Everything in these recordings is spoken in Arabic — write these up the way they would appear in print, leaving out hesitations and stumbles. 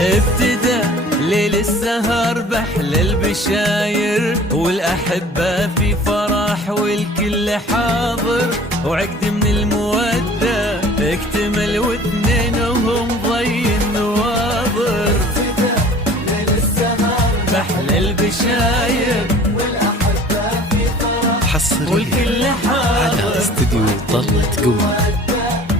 ابتدى ليل السهر بحلى البشاير، والأحبة في فرح والكل حاضر، وعقد من المودة اكتمل واثنينهم ضي النواظر. ابتدى ليل السهر بحلى البشاير والأحبة في فرح حصريا والكل على حاضر، استديو طلة قمر.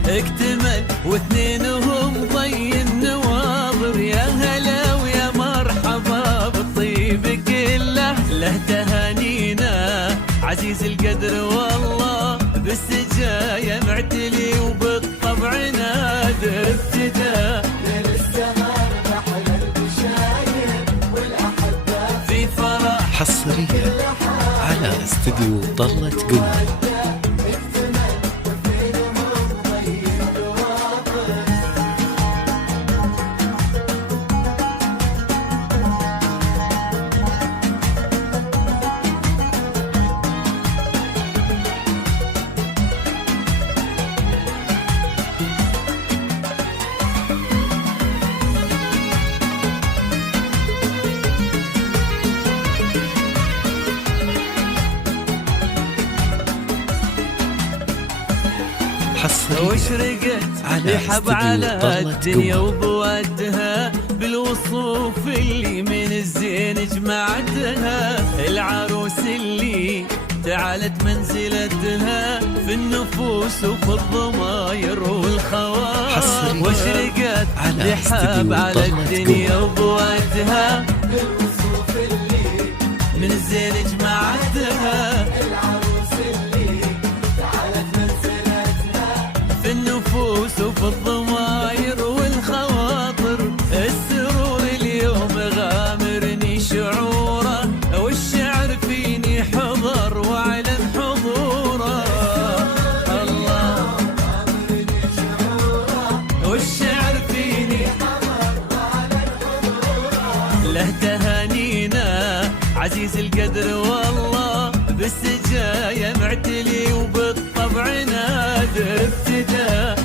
اكتمل واثنينهم ضي النواظر. يا هلا ويا مرحبا بالطيب كله، له تهانينا عزيز القدر والله، بالسجايا معتلي وبالطبع نادر. ابتدى ليل السهر بحلى البشاير والأحبة في فرح حصريا على استديو طلة قمر. حصريا واشرقت على رحب استديو على طلة الدنيا قمر. وبودها، بالوصوف اللي من الزين جمعتها. العروس اللي تعالت منزلتها في النفوس وفي الضماير والخواطر. حصرياً واشرقت على رحب استديو على طلة الدنيا قمر. وبودها، بالوصوف اللي من الزين جمعتها. العروس اللي تعالت منزلتها في النفوس وفي الضماير والخواطر. السرور اليوم غامرني شعوره، والشعر فيني حضر واعلن حضوره. الله والشعر فيني له تهانينا عزيز القدر والله، بالسجايا معتلي وبالطبع نادر. ابتدى